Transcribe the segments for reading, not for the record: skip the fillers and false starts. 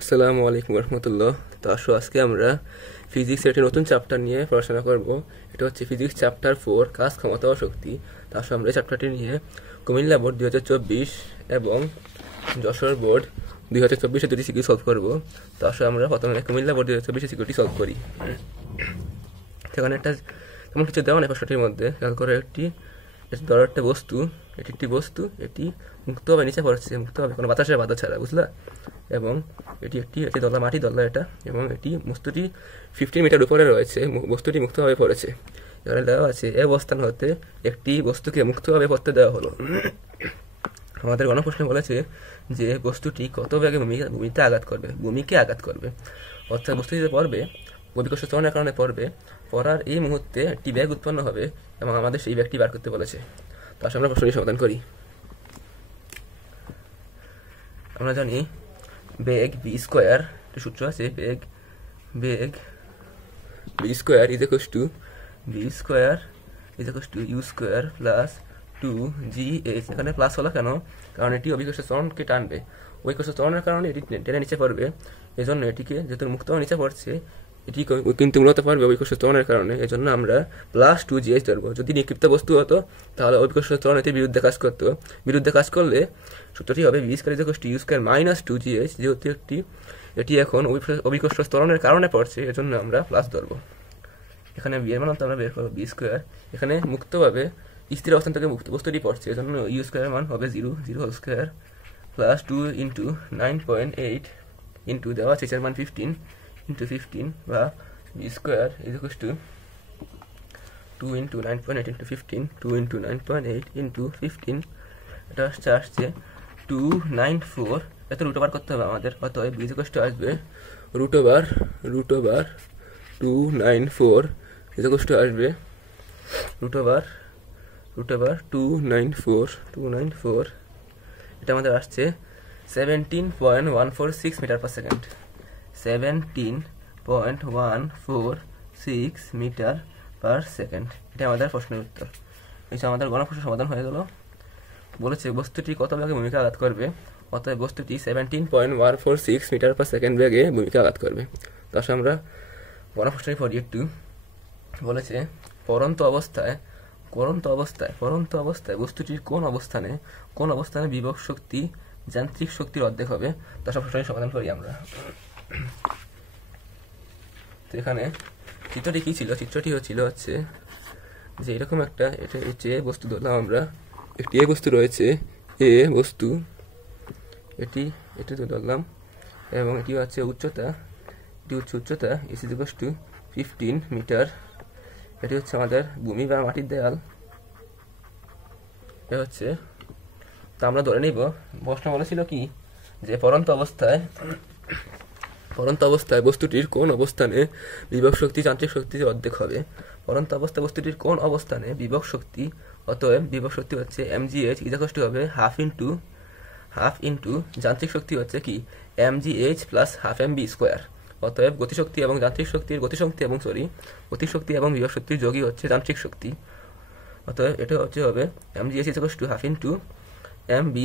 আসসালামু আলাইকুম রহমতুল্লাহ। তো আসো আজকে আমরা ফিজিক্সের একটি নতুন চ্যাপ্টার নিয়ে পড়াশোনা করব। এটা হচ্ছে ফিজিক্স চ্যাপ্টার 4 কাজ, ক্ষমতা ও শক্তি। তো আসো আমরা এই চ্যাপ্টারটি নিয়ে কুমিল্লা বোর্ড 2024 এবং যশোর বোর্ড 2024 দুটি সিকিউ সলভ করব। তো আসো আমরা প্রথমে কুমিল্লা বোর্ড 2024 সিকিউরিটি সলভ করি। সেখানে একটা তেমন কিছু দেওয়া নেই প্রশ্নটির মধ্যে। খেয়াল করে ধরো একটা বস্তু, এটি একটি বস্তু, এটি মুক্তভাবে নিচে পড়ছে, মুক্তভাবে কোনো বাতাসের বাধা ছাড়া, বুঝলা? এবং এটি দলা, মাটি দলা এটা, এবং এটি বস্তুটি 15 মিটার উপরে রয়েছে, বস্তুটি মুক্তভাবে পড়েছে। এখানে দেওয়া আছে এ অবস্থান হতে একটি বস্তুকে মুক্তভাবে পড়তে দেওয়া হলো। আমাদের গণপ্রশ্নে বলেছে যে বস্তুটি কত বেগে ভূমিতে আঘাত করবে, ভূমিকে আঘাত করবে। অর্থাৎ বস্তুটিতে পড়বে, অভিকর্ষ ত্বরণের কারণে পড়বে, পড়ার এই মুহূর্তে একটি বেগ উৎপন্ন হবে এবং আমাদের সেই বেগটি বার করতে বলেছে। তো আসলে আমরা প্রশ্নটি সমাধান করি। আমরা জানি বেগ বি স্কোয়ার, সূত্র আছে বেগ b square is equals to u square plus 2gh। এখানে প্লাস হলো কেন? কারণ এটি অভিকর্ষ ত্বরণকে টানবে, অভিকর্ষ ত্বরণের কারণে এটি টেনে নিচে পড়বে। এই জন্য এটিকে যেহেতু মুক্ত নিচে পড়ছে, এটি কিন্তু মূলত পারবে অভিকর্ষ ত্বরণের কারণে। এই জন্য আমরা প্লাস 2gh ধরবো। যদি নিক্ষিপ্ত বস্তু হতো তাহলে অভিকর্ষ ত্বরণ এটির বিরুদ্ধে কাজ করতো। বিরুদ্ধে কাজ করলে সূত্রটি হবে b square is equals to u square minus 2gh। যেহেতু এটি এখন অভিকর্ষ ত্বরণের কারণে পড়ছে, এজন্য আমরা প্লাস ধরবো। এখানে বি এর মান আমরা বের করবো বি স্কোয়ার। এখানে মুক্তভাবে স্থির অবস্থান থেকে বস্তুটি পড়ছে, এজন্য ইউ স্কোয়ারের মান হবে 0 whole square plus 2 into 9.8 into দেওয়া আছে এর মান 15 ইন্টু 15 বা b square is equals to 2 into 9.8 into 15, 2 into 9.8 into 15, এটা আসছে 294। এত রুট ওভার করতে হবে আমাদের। অতএব বি ইজ ইকুয়ালস টু আসবে root over 294 is equals to আসবে রুট ওভার 294। এটা আমাদের আসছে 17.146 metre per second. 17.146 metre per second. এটা আমাদের প্রশ্নের উত্তর। এই আমাদের গণপ্রশ্ন সমাধান হয়ে গেল। বলেছে বস্তুটি কত বেগে ভূমিকে আঘাত করবে, অতএব বস্তুটি 17.146 মিটার পার সেকেন্ড বেগে ভূমিকে আঘাত করবে। তার সাথে আমরা গণপ্রশ্নটি পড়ি একটু। বলেছে পরন্ত অবস্থায় বস্তুটির কোন অবস্থানে বিভব শক্তি যান্ত্রিক শক্তির অর্ধেক হবে। তার সব প্রশ্নের সমাধান করি আমরা। তো এখানে চিত্রটি কি ছিল? চিত্রটি হচ্ছে যে এরকম একটা, এটা হচ্ছে বস্তু ধরলাম আমরা, একটি এ বস্তু রয়েছে, এ বস্তু, এটি তো ধরলাম, এবং এটি হচ্ছে উচ্চতা, উচ্চতা ইজ ইকুয়ালস টু 15 মিটার। এটি হচ্ছে আমাদের ভূমি বা মাটির দেয়াল। এটা হচ্ছে, তা আমরা ধরে নিব প্রশ্ন বলেছিল কি যে পরন্ত অবস্থায় বস্তুটির কোন অবস্থানে বিভব শক্তি যান্ত্রিক শক্তির অর্ধেক হবে। পরন্ত অবস্থায় বস্তুটির কোন অবস্থানে বিভব শক্তি, অতএব বিভব শক্তি হচ্ছে mgh ইজ ইকুয়ালস টু হবে হাফ ইন্টু যান্ত্রিক শক্তি হচ্ছে কি mgh plus half mv square. অতএব গতিশক্তি এবং বিভব শক্তির যোগই হচ্ছে যান্ত্রিক শক্তি। অতএব এটা হবে mgh is equals to half into mv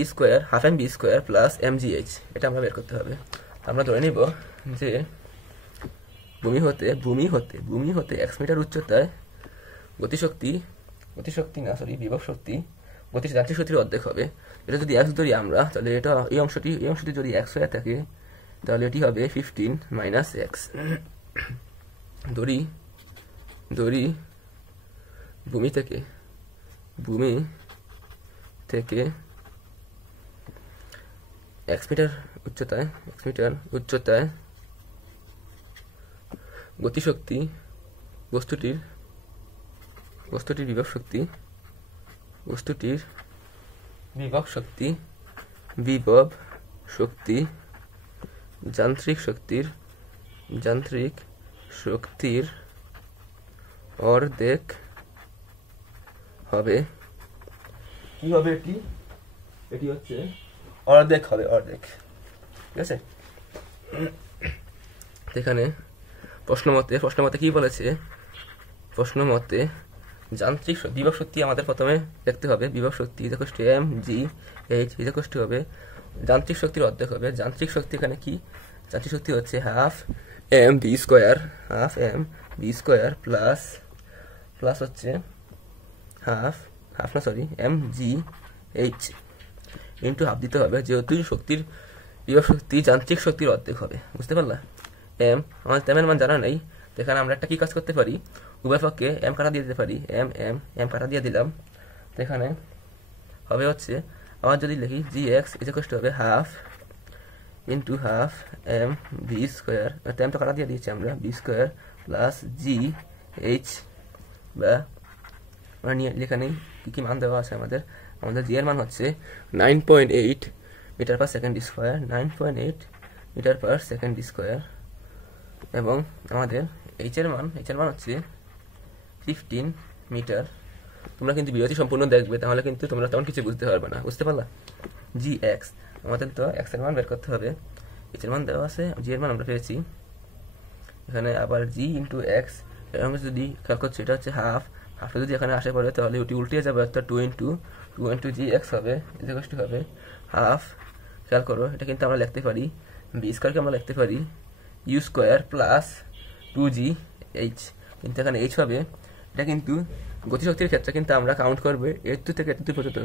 square plus mgh। এটা আমরা বের করতে হবে। আমরা ধরে নিব যে ভূমি হতে x মিটার উচ্চতায় বিভব শক্তি যান্ত্রিক শক্তির অর্ধেক হবে। এটা যদি x ধরি আমরা, তাহলে এটা এই অংশটি যদি x হয়ে থাকে, তাহলে এটি হবে 15 মাইনাস x। ধরি ভূমি থেকে x মিটার উচ্চতায় গতিশক্তি বস্তুটির বিভব শক্তি যান্ত্রিক শক্তির অর্ধেক হবে। কি হবে এটি হচ্ছে অর্ধেক হবে, ঠিক আছে? এখানে প্রশ্ন মতে কি বলেছে? প্রশ্ন মতে যান্ত্রিক বিভব শক্তি আমাদের প্রথমে দেখতে হবে। বিভব শক্তি mgh হবে যান্ত্রিক শক্তির অর্ধেক হবে। যান্ত্রিক শক্তি এখানে কি যান্ত্রিক শক্তি হচ্ছে half m v square, half m v square plus হচ্ছে হাফ না sorry m g h into half দিতে হবে, যেহেতু শক্তির বিভব শক্তি যান্ত্রিক শক্তির অর্ধেক হবে। বুঝতে পারলা? এম আমাদের এমের মান জানা নেই, তো এখানে আমরা একটা কি কাজ করতে পারি, উভয় পক্ষে এম কাটা দিয়ে দিতে পারি। এম কাটা দিয়ে দিলাম, তো এখানে হবে হচ্ছে আবার যদি লিখি জি এক্স ইকুয়াল টু হবে half into half m v square, m তো কাটা দিয়ে দিয়েছি আমরা, v square plus g h, বা আমরা নিয়ে লেখা নেই কী কী মান দেওয়া আছে আমাদের। জি এর মান হচ্ছে 9.8 metre per second square, 9.8 metre per second square, এবং আমাদের এইচ এর মান হচ্ছে 15 মিটার। তোমরা কিন্তু বিরতি সম্পূর্ণ দেখবে, তাহলে কিন্তু তোমরা তেমন কিছু বুঝতে পারবে না। বুঝতে পারলা? জি এক্স আমাদের তো এক্স এর মান বের করতে হবে, এইচ এর মান দেওয়া আছে, জি এর মান আমরা পেয়েছি। এখানে আবার জি ইন্টু এক্স আমরা যদি খেয়াল করছি, এটা হচ্ছে হাফটা যদি এখানে আসে পড়ে তাহলে ওটি উল্টে যাবে, অর্থাৎ 2 ইন্টু জি এক্স হবে ইকুয়াল টু হবে হাফ। খেয়াল করো, এটা কিন্তু আমরা লিখতে পারি বি স্কোয়ারকে আমরা লিখতে পারি ইউ স্কোয়ার প্লাস 2জি এইচ, কিন্তু এখানে এইচ হবে। এটা কিন্তু গতিশক্তির ক্ষেত্রে কিন্তু আমরা কাউন্ট করবো এতু থেকে এতু পর্যন্ত,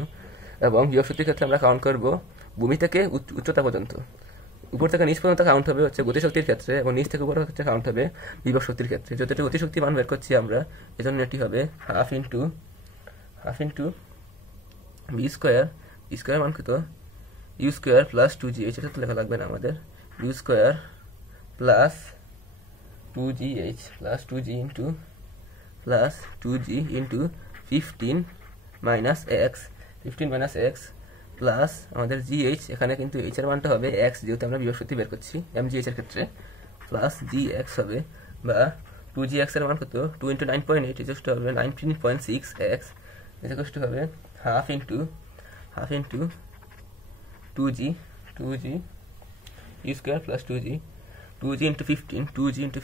এবং বিভব শক্তির ক্ষেত্রে আমরা কাউন্ট করব ভূমি থেকে উচ্চতা পর্যন্ত। উপর থেকে নিচ পর্যন্ত কাউন্ট হবে হচ্ছে গতিশক্তির ক্ষেত্রে, এবং নিচ থেকে উপর ক্ষেত্রে কাউন্ট হবে বিভব শক্তির ক্ষেত্রে। যত এটা গতিশক্তি মান বের করছি আমরা, এজন্য এটি হবে হাফ ইন্টু বি স্কোয়ার মান কত, ইউ স্কোয়ার প্লাস 2জি এইচ, এটা তো লেখা লাগবে না আমাদের, ইউ স্কোয়ার প্লাস 2জি প্লাস 2জি ইন্টু 15 মাইনাস এক্স প্লাস আমাদের জি এইচ, এখানে কিন্তু এইচ এর মানটা হবে এক্স, যেহেতু আমরা বিভব শক্তি বের করছি এম জি এইচ এর ক্ষেত্রে, প্লাস জি এক্স হবে, বা 2জি এক্স এর মান কত, 2 ইন্টু 9.8 ইকুয়াল টু হবে 19.6 এক্স ইকুয়াল টু হবে হাফ ইন্টু 2জি ইউ স্কোয়ার প্লাস 2জি ইন্টু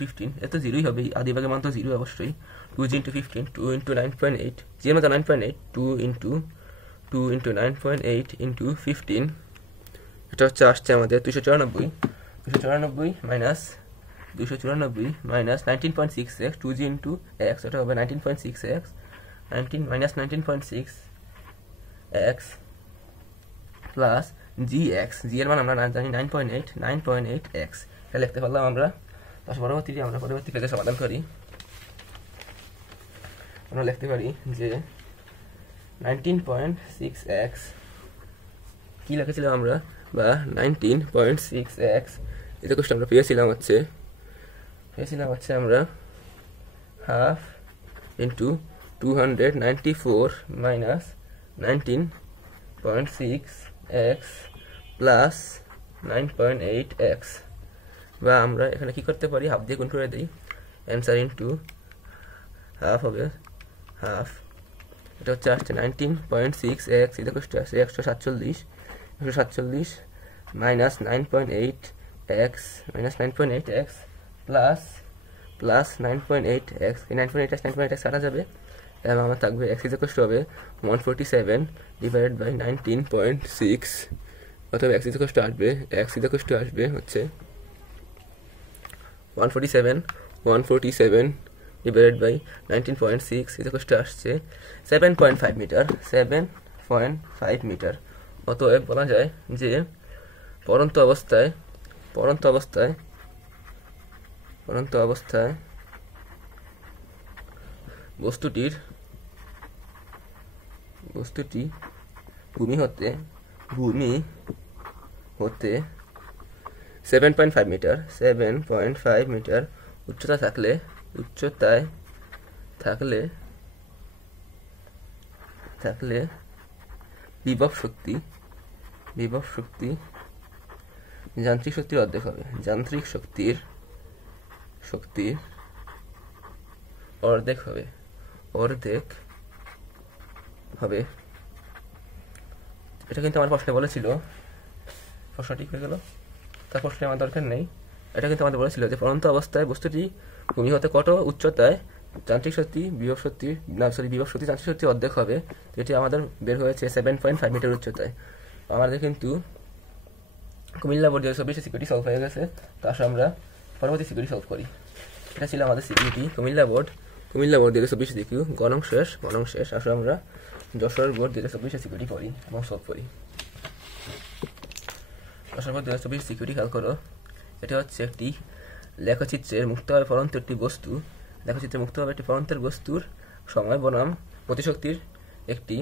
15, এত জিরোই হবে, আদি ভাগের মান তো জিরো অবশ্যই। 2জি ইন্টু 15, 2 ইন্টু 9.8, জি এর মান 9.8, 2 ইন্টু 9.8 ইন্টু 15, এটা হচ্ছে আসছে আমাদের 294 মাইনাস 19.6 এক্স, 2জি ইন্টু এক্স, এটা হবে 19.6 এক্স, 19.6 এক্স প্লাস জি এর মান আমরা জানি 9.8 এক্স, এটা লিখতে পারলাম আমরা। পরবর্তী পেজে সমাধান করি। আমরা লিখতে পারি যে 19.6 এক্স কি লিখেছিলাম আমরা, বা 19.6 এক্স এটা কোশ্চেন আমরা পেয়েছিলাম হচ্ছে আমরা half into 294 minus 19.6 x plus 9.8 x, বা আমরা এখানে কি করতে পারি, হাফ দিয়ে গুণ করে দিই, অ্যান্সার ইন্টু হাফ হবে হাফ, এটা হচ্ছে আসছে 19.6 এক্স এটা কষ্ট আসছে 147 মাইনাস 9.8 এক্স প্লাস 9.8 এক্স, এই 9.8 এক্স কাটা যাবে, এবং আমার থাকবে এক্স ইকুয়াল টু হবে 147 ডিভাইডেড বাই 19.6, অথবা এক্স ইকুয়াল টু আসবে হচ্ছে 147 ডিভাইডেড বাই 19.6 ইকুয়াল টু আসছে 7.5 মিটার। অতএব বলা যায় যে পরন্ত অবস্থায় বস্তুটি ভূমি হতে 7.5 মিটার উচ্চতায় থাকলে বিভব শক্তি যান্ত্রিক শক্তির অর্ধেক হবে, অর্ধেক হবে। এটা কিন্তু আমার প্রশ্নে বলেছিল, প্রশ্ন ঠিক হয়ে গেল, তার প্রশ্নে আমার দরকার নেই। এটা কিন্তু আমাদের বলেছিল যে পরন্ত অবস্থায় বস্তুটি ভূমি হতে কত উচ্চতায় যান্ত্রিক শক্তি বিভব শক্তি যান্ত্রিক শক্তি অর্ধেক হবে, এটি আমাদের বের হয়েছে 7.5 মিটার উচ্চতায়। আমাদের কিন্তু কুমিল্লা বোর্ড 2024 সিকিউরিটি সলভ হয়ে গেছে। তো আসলে আমরা পরবর্তী সিকিউরিটি সলভ করি। এটা ছিল আমাদের সিকিউরিটি কুমিল্লা বোর্ড 2024 সিকিউ গণং শেষ। আসলে আমরা যশোর বোর্ড 2024 সিকিউরিটি করি এবং সলভ করি। যশোর বোর্ড 2024 সিকিউরিটি খেয়াল করো। এটা হচ্ছে একটি লেখচিত্রের মুক্তভাবে ফলন্ত একটি বস্তু। লেখচিত্রের মুক্তভাবে একটি ফলন্তের বস্তুর সময় বনাম গতিশক্তির একটি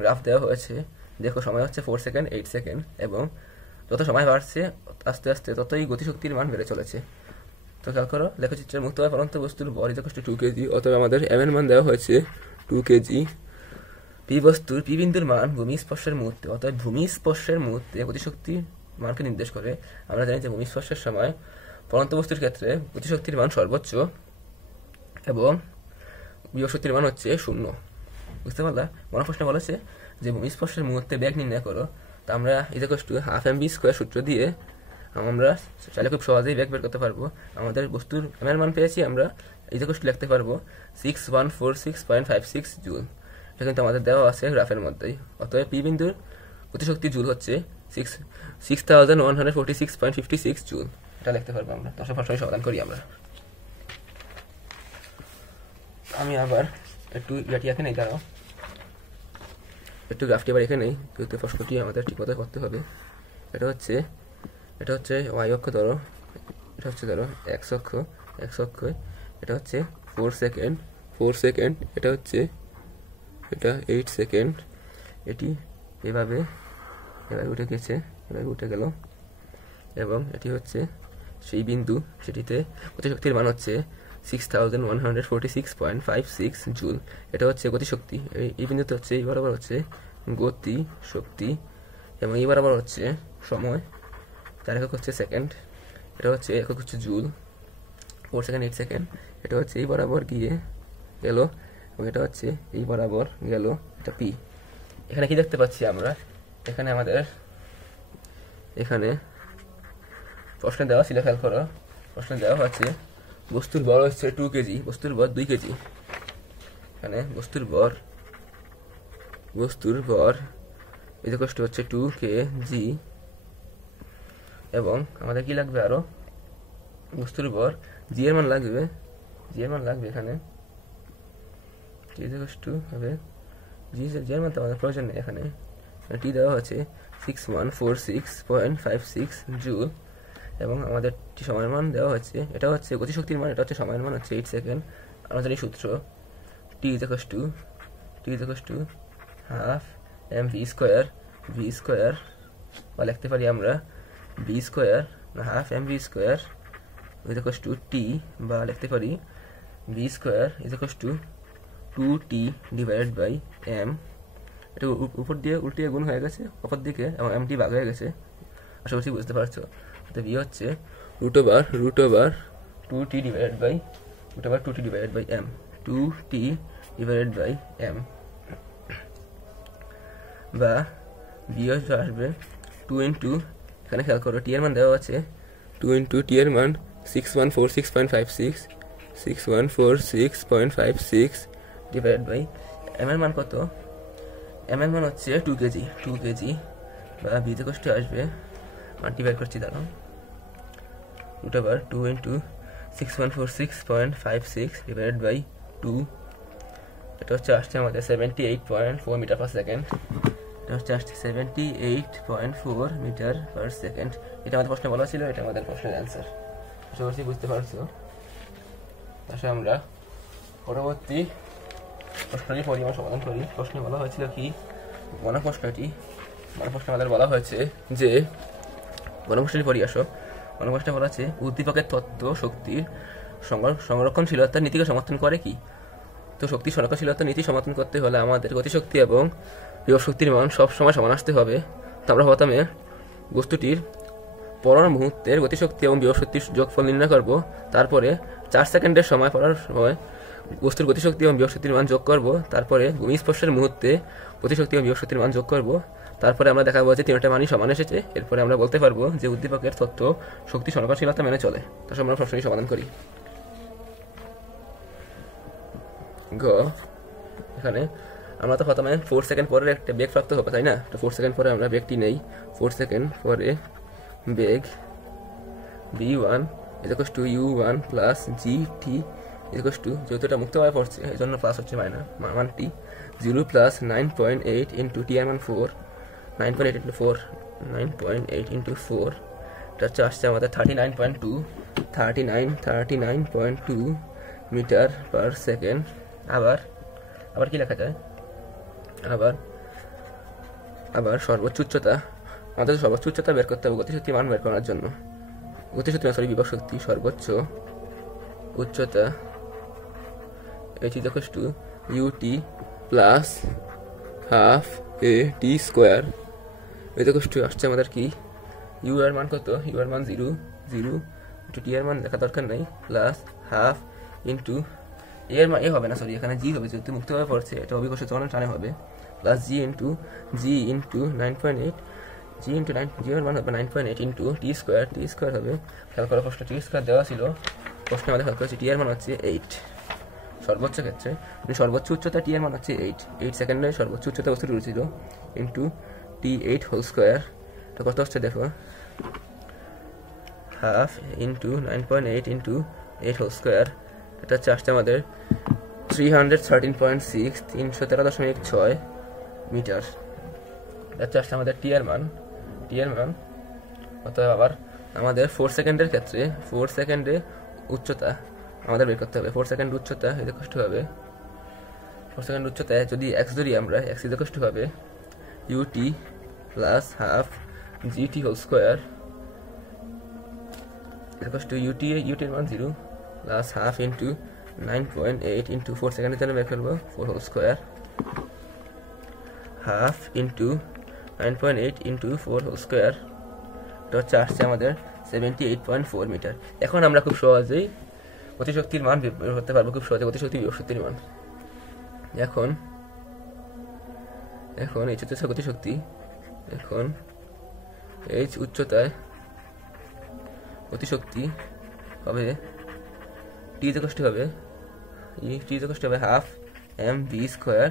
গ্রাফ দেওয়া হয়েছে। দেখো সময় হচ্ছে 4 সেকেন্ড 8 সেকেন্ড এবং যত সময় বাড়ছে আস্তে আস্তে ততই গতিশক্তির মান বেড়ে চলেছে। তো খেয়াল করো, লেখচিত্রের মুক্তভাবে ফলন্ত বস্তুর ভর = 2 কেজি, অথবা আমাদের m এর মান দেওয়া হয়েছে 2 কেজি। পি বস্তুর পি বিন্দুর মান ভূমি স্পর্শের মুহূর্তে, অর্থাৎ ভূমি স্পর্শের মুহূর্তে গতিশক্তির মানকে নির্দেশ করে। আমরা জানি যে ভূমি স্পর্শের সময় ফলন্ত বস্তুর ক্ষেত্রে গতিশক্তির মান সর্বোচ্চ এবং বিভব শক্তির মান হচ্ছে 0। বুঝতে পারলা? মনে প্রশ্ন বলেছে যে ভূমি স্পর্শের মুহূর্তে বেগ নির্ণয় করো। তো আমরা ½ mv² সূত্র দিয়ে আমরা চাইলে খুব সহজেই বেগ বের করতে পারবো। আমাদের বস্তুর m এর মান পেয়েছি, আমরা লিখতে পারবো 6146.56 জুল। এটা কিন্তু আমাদের দেওয়া আছে গ্রাফের মধ্যেই। অতএব পি বিন্দুর গতিশক্তি জুল হচ্ছে 6146.56 জুল। এটা লিখতে পারবো আমরা। তো প্রশ্ন সমাধান করি আমরা। আমি আবার একটু ইয়াটি এখানে নেই, দাঁড়াও একটু গ্রাফটি আবার এখানে নেই, কিন্তু প্রশ্নটি আমাদের ঠিক মতো করতে হবে। এটা হচ্ছে y অক্ষ ধরো, এটা হচ্ছে ধরো x অক্ষ, এটা হচ্ছে 4 সেকেন্ড, এটা হচ্ছে 8 সেকেন্ড। এটি এভাবে উঠে গেছে, উঠে গেল এবং এটি হচ্ছে সেই বিন্দু, সেটিতে গতিশক্তির মান হচ্ছে 6146.56 জুল। এটা হচ্ছে গতিশক্তি। এই বিন্দুতে হচ্ছে এই বরাবর হচ্ছে গতি শক্তি এবং এই বরাবর হচ্ছে সময়। তার একক হচ্ছে সেকেন্ড, এটা হচ্ছে একক হচ্ছে জুল। 4 সেকেন্ড 8 সেকেন্ড, এটা হচ্ছে এই বরাবর গিয়ে গেল এবং এটা হচ্ছে এই বরাবর গেল, এটা পি। এখানে কি দেখতে পাচ্ছি আমরা? এখানে আমাদের প্রশ্নে দেওয়া ছিল, খেয়াল করো, প্রশ্নে দেওয়া হচ্ছে বস্তুর ভর হচ্ছে 2 কেজি, বস্তুর ভর 2 কেজি। এখানে বস্তুর ভর হচ্ছে 2 কেজি এবং আমাদের কি লাগবে আরো? বস্তুর ভর জি এর মান লাগবে, এখানে হবে জি এর মান তো আমাদের প্রয়োজন নেই। এখানে টি দেওয়া হচ্ছে 6146.56 জুল এবং আমাদের টি সময়ের মান দেওয়া হচ্ছে, এটা হচ্ছে গতিশক্তির মান, এটা হচ্ছে সময়ের মান হচ্ছে 8 সেকেন্ড। আমরা জানি সূত্র টি ½ mv², বা লিখতে পারি আমরা v² ½ mv² = t, বা লিখতে পারি v² = 2t / m। এটা উপর দিয়ে উল্টে গুণ হয়ে গেছে অপর দিকে এবং mটি ভাগ হয়ে গেছে, আশা করছি বুঝতে পারছো। তো v হচ্ছে √2t / m, 2t / m, বা v আসবে 2 ইন্টু, এখানে খেয়াল করো টি এর মান দেওয়া আছে 2 ইন্টু টি এর মান 6146.56 ডিভাইডেড বাই m এর মান কত? m এর মান হচ্ছে 2 কেজি, বা v আসবে মানটি বের করছি, দাঁড়াও, √2 ইন্টু 6146.56 ডিভাইডেড বাই 2। এটা হচ্ছে আসছে আমাদের 78.4 মিটার পার সেকেন্ড। এটা হচ্ছে আসছে 78.4 মিটার পার সেকেন্ড। এটা আমাদের প্রশ্নে বলা ছিল, এটা আমাদের প্রশ্নের অ্যান্সার। আশা করছি বুঝতে পারছো। আসলে আমরা পরবর্তী প্রশ্নটি পরিমাণ সমাধান করি। প্রশ্নে বলা হয়েছিল কি? প্রশ্নে আমাদের বলা হয়েছে যে প্রশ্নটি পড়ি আসো। প্রশ্নে বলা আছে উদ্দীপকের তত্ত্ব শক্তির সংরক্ষণশীলতার নীতিকে সমর্থন করে কি? তো শক্তি সংরক্ষণশীলতার নীতি সমর্থন করতে হলে আমাদের গতিশক্তি এবং বিভব শক্তির মান সবসময় সমান আসতে হবে। তো আমরা প্রথমে বস্তুটির পড়ার মুহূর্তের গতিশক্তি এবং বিভব শক্তির যোগফল নির্ণয় করব। তারপরে 4 সেকেন্ডের সময় পড়ার সময় বস্তুর গতিশক্তি এবং বিভব শক্তির মান যোগ করব। তারপরে ভূমি স্পর্শের মুহূর্তে গতিশক্তি এবং বিভব শক্তির মান যোগ করব। তারপরে আমরা দেখাবো যে তিনটা মানই সমান এসেছে। এরপরে আমরা বলতে পারবো যে উদ্দীপকের তত্ত্ব শক্তি সংরক্ষণশীলতা মেনে চলে। তারপর আমরা প্রশ্নটি সমাধান করি। গ, এখানে আমরা তো প্রথমে 4 সেকেন্ড পরে একটা বেগ প্রাপ্ত হবে, তাই না? তো 4 সেকেন্ড পরে আমরা বেগটি নেই। 4 সেকেন্ড পরে বেগ v1 equals to u1 plus gt equals to, যেহেতু এটা মুক্তভাবে পড়ছে এই জন্য প্লাস হচ্ছে মান টি 0 প্লাস 9.8 ইন্টু টি এর মান 4, 9.8 ইন্টু 4, 9.8 ইন্টু 4, এটা হচ্ছে আসছে আমাদের 39.2 মিটার পার সেকেন্ড। আবার কি লেখা যায়, আবার সর্বোচ্চ উচ্চতা, আমাদের সর্বোচ্চ উচ্চতা বের করতে হবে গতিশক্তি মান বের করার জন্য। বিভব শক্তি সর্বোচ্চ উচ্চতা h equals to ut plus half a t square equals two আসছে আমাদের কি u এর মান কত, u এর মান 0 ইন্টু t এর মান লেখা দরকার নাই, প্লাস হাফ ইন্টু এর মান হবে না, সরি এখানে g হবে, যেহেতু মুক্তভাবে পড়ছে এটা অভিকর্ষ ত্বরণ টানে হবে, প্লাস g ইন্টু 9.8, g এর মান হবে 9.8 ইন্টু t স্কোয়ার হবে, খেয়াল করো প্রশ্ন t স্কোয়ার দেওয়া ছিল, প্রশ্নে আমাদের খেয়াল করেছি t এর মান হচ্ছে 8 সর্বোচ্চ ক্ষেত্রে, সর্বোচ্চ উচ্চতা t এর মান হচ্ছে 8 সেকেন্ডে সর্বোচ্চ উচ্চতা বস্তুটি উঠেছিল ইন্টু t8 হোল স্কোয়ার, এটা কত হচ্ছে দেখো, half into 9.8 into 8 whole square, এটা হচ্ছে আসছে আমাদের 313.6 313.6 মিটার। এটা আসছে আমাদের টি এর মান অতএব আবার আমাদের 4 সেকেন্ডের ক্ষেত্রে 4 সেকেন্ডে উচ্চতা আমাদের বের করতে হবে, 4 সেকেন্ড উচ্চতা এটা কষ্ট হবে, 4 সেকেন্ড উচ্চতায় যদি x ধরি আমরা, x ইজ কষ্ট হবে ut plus half gt whole square equals to ut এর মান 0 প্লাস হাফ ইন্টু 9.8 ইন্টু 4 সেকেন্ডের জন্য বের করবো 4 whole square, half into 9.8 into 4 whole square, এটা হচ্ছে আসছে আমাদের 78.4 মিটার। এখন আমরা খুব সহজেই গতিশক্তির মান বের করতে পারবো, খুব সহজে গতিশক্তি বিভব শক্তির মান। এখন এই হচ্ছে গতিশক্তি, এখন এই উচ্চতায় গতিশক্তি হবে টি ইকুয়াল হবে হাফ mv স্কোয়ার।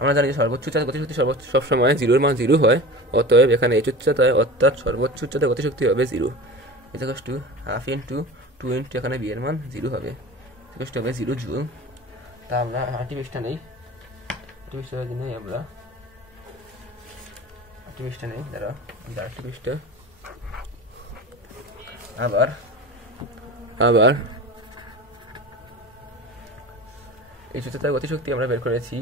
আমরা জানি যে সর্বোচ্চ উচ্চতায় গতিশক্তি সবসময় 0 এর মান 0 হয়, অতএব এখানে এই উচ্চতায় অর্থাৎ সর্বোচ্চ উচ্চতায় গতিশক্তি হবে 0 equal to half into 2 into এখানে বি এর মান 0 হবে, ইকুয়াল টু হবে 0 জুল। তা আমরা আর্টিমিশটা নেই, আমরা আর্টিমিশটা নেই, দাঁড়া আর্টিমিশটা আবার এই উচ্চতায় গতিশক্তি আমরা বের করেছি,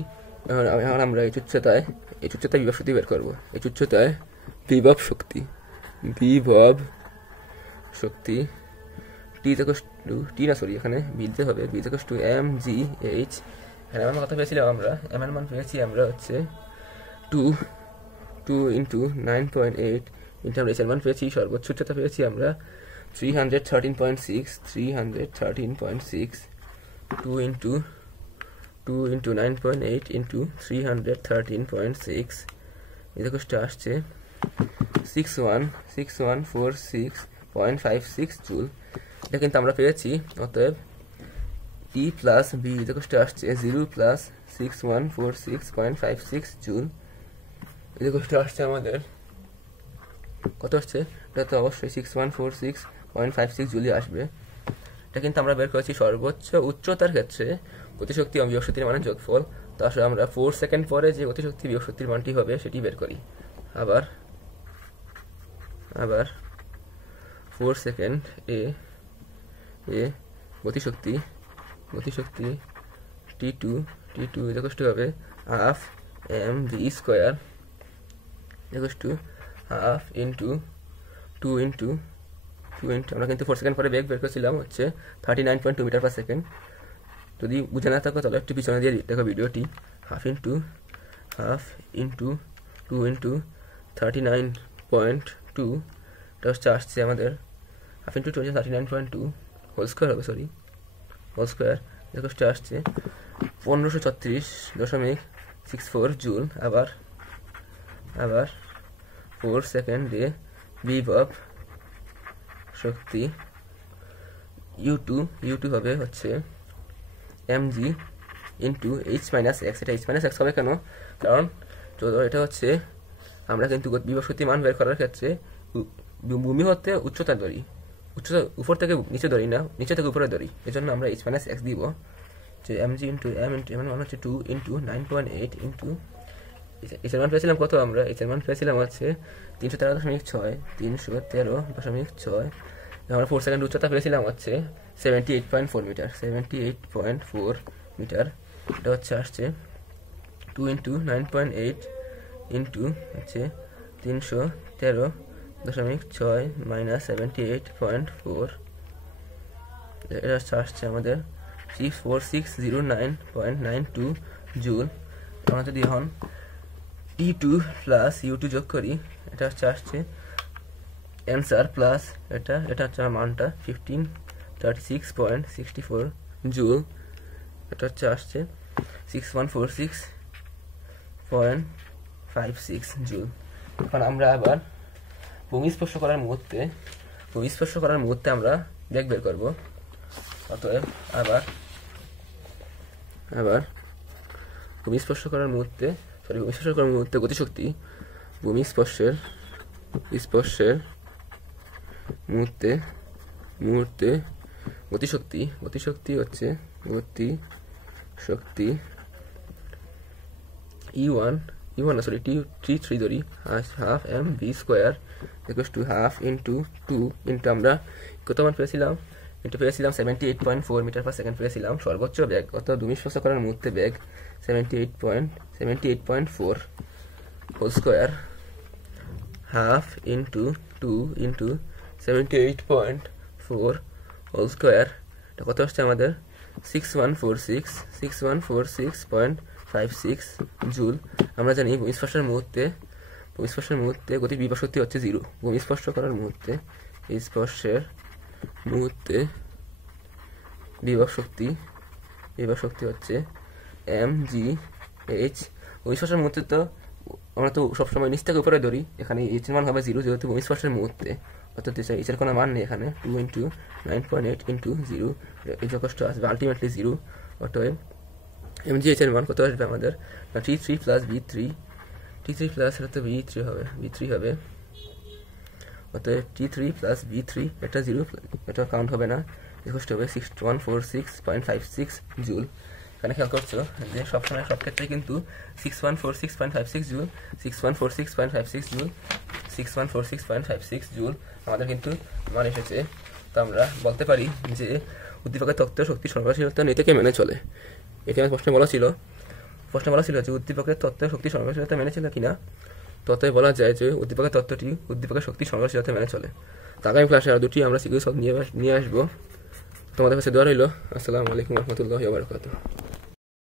এখন আমরা এই উচ্চতায় বিভব শক্তি বের করবো। এই উচ্চতায় বিভব শক্তি এখানে বিলতে হবে, বি ইকুয়াল টু mgh, এখানে আমার কথা পেয়েছিলাম আমরা, এম এর মান পেয়েছি আমরা হচ্ছে 2 ইন্টু 9.8 ইন্টু আমরা এর মান পেয়েছি, সর্বোচ্চ উচ্চতা পেয়েছি আমরা 313.6 2 ইন্টু 9.8 ইন্টু 313.6 ইকুয়াল টু আসছে 6146.56 জুল। এটা কিন্তু আমরা পেয়েছি, অতএব টি প্লাস বি ইকুয়াল টু আসছে 0 প্লাস 6146.56 জুল ইকুয়াল টু আসছে আমাদের কত আসছে, এটা তো অবশ্যই 6146.56 জুলই আসবে। এটা কিন্তু আমরা বের করেছি সর্বোচ্চ উচ্চতার ক্ষেত্রে গতিশক্তি এবং বিভব শক্তির মানের যোগফল। তো আসলে আমরা 4 সেকেন্ড পরে যে গতিশক্তি বিভব শক্তির মানটি হবে সেটি বের করি। আবার 4 সেকেন্ড এ গতিশক্তি t2 ইকুয়াল টু হবে half mv square equal to half into 2 into আমরা কিন্তু 4 সেকেন্ড পরে বেগ বের করেছিলাম হচ্ছে 39.2 মিটার পার সেকেন্ড। যদি বুঝে না থাকো তাহলে একটু পিছনে দিয়ে দেখো ভিডিওটি। হাফ ইন্টু 2 ইন্টু 39.2, এটা হচ্ছে আসছে আমাদের হাফ ইন্টু 39.2 হোল স্কোয়ার হবে, হোল স্কোয়ার এটা আসছে 1536.64 জুল। আবার 4 সেকেন্ডে বিভব শক্তি u2 হবে হচ্ছে mg into h minus x। এটা h মাইনাস x হবে কেন, কারণ এটা হচ্ছে আমরা কিন্তু বিভব শক্তি মান বের করার ক্ষেত্রে ভূমি হতে উচ্চতা ধরি, উচ্চতা উপর থেকে নিচে ধরি না, নিচে থেকে উপরে ধরি, এজন্য আমরা h মাইনাস x দিব, যে mg into m into m মানে হচ্ছে 2 ইন্টু 9.8 ইন্টু এর মান পেয়েছিলাম কত, আমরা এর মান পেয়েছিলাম হচ্ছে 313.6, 313.6, আমরা 4 সেকেন্ড উচ্চতা পেয়েছিলাম হচ্ছে 78.4 মিটার, 78.4 মিটার। এটা হচ্ছে আসছে 2 ইন্টু 9.8 ইন্টু হচ্ছে 313.6 মাইনাস 78.4, এটা আসছে আমাদের 64609.92 জুল। আমরা যদি এখন T2 প্লাস U2 যোগ করি, এটা আসছে অ্যান্সার প্লাস এটা হচ্ছে আমার মানটা 1536.64 জুল। এটা আসছে 6146.56 জুল। এখন আমরা আবার ভূমি স্পর্শ করার মুহূর্তে আমরা বেগ বের করবো। অতএব আবার ভূমি স্পর্শ করার মুহূর্তে গতিশক্তি, ভূমি স্পর্শের মুহূর্তে গতিশক্তি হচ্ছে গতিশক্তি T3 ধরি, half mv square equals to half into 2 into আমরা কত মান পেয়েছিলাম, 78.4 মিটার পার সেকেন্ড পেয়েছিলাম সর্বোচ্চ বেগ, অর্থাৎ ভূমি স্পর্শ করার মুহূর্তে বেগ 78.4 whole square half into 2 into 78.4 whole square, এটা কত আসছে আমাদের 6146.56 জুল। আমরা জানি ভূমি স্পর্শের মুহূর্তে গতি বিভব শক্তি হচ্ছে 0। ভূমি স্পর্শ করার মুহূর্তে বিভব শক্তি হচ্ছে mgh। ভূমি স্পর্শের মুহূর্তে তো আমরা তো সবসময় নিচ থেকে উপরে ধরি, এখানে h এর মান হবে 0 যেহেতু ভূমি স্পর্শের মুহূর্তে, অর্থাৎ h এর কোনো মান নেই এখানে। 2 ইন্টু 9.8 ইন্টু 0 এই যথেষ্ট আসবে আলটিমেটলি 0। অতএব mgh এর মান কত আসবে আমাদের, T3 plus V3, T3 plus এটা তো V3 হবে, অতএব T3 প্লাস V3 এটা 0, এটা কাউন্ট হবে না, যথেষ্ট হবে 6146.56 জুল। এখানে খেয়াল করছো যে সবসময় সব ক্ষেত্রে কিন্তু 6146.56 জুল, 6146.56 জুল আমাদের কিন্তু মান এসেছে। তো আমরা বলতে পারি যে উদ্দীপকের তত্ত্ব শক্তি সংরক্ষণশীলতা নীতি থেকে মেনে চলে। এটি আমার প্রশ্নে বলা ছিল যে উদ্দীপকের তত্ত্ব শক্তি সংরক্ষণশীলতা মেনে চলে কিনা। তত্ত্বে বলা যায় যে উদ্দীপকের তত্ত্বটি উদ্দীপকের শক্তি সংরক্ষণশীলতা মেনে চলে। আগামী ক্লাসে আর দুটি আমরা সিকিউ সলভ নিয়ে আসবো। তোমাদের কাছে দোয়া রইল। আসসালামু আলাইকুম ওয়া রাহমাতুল্লাহি ওয়া বারাকাতুহু।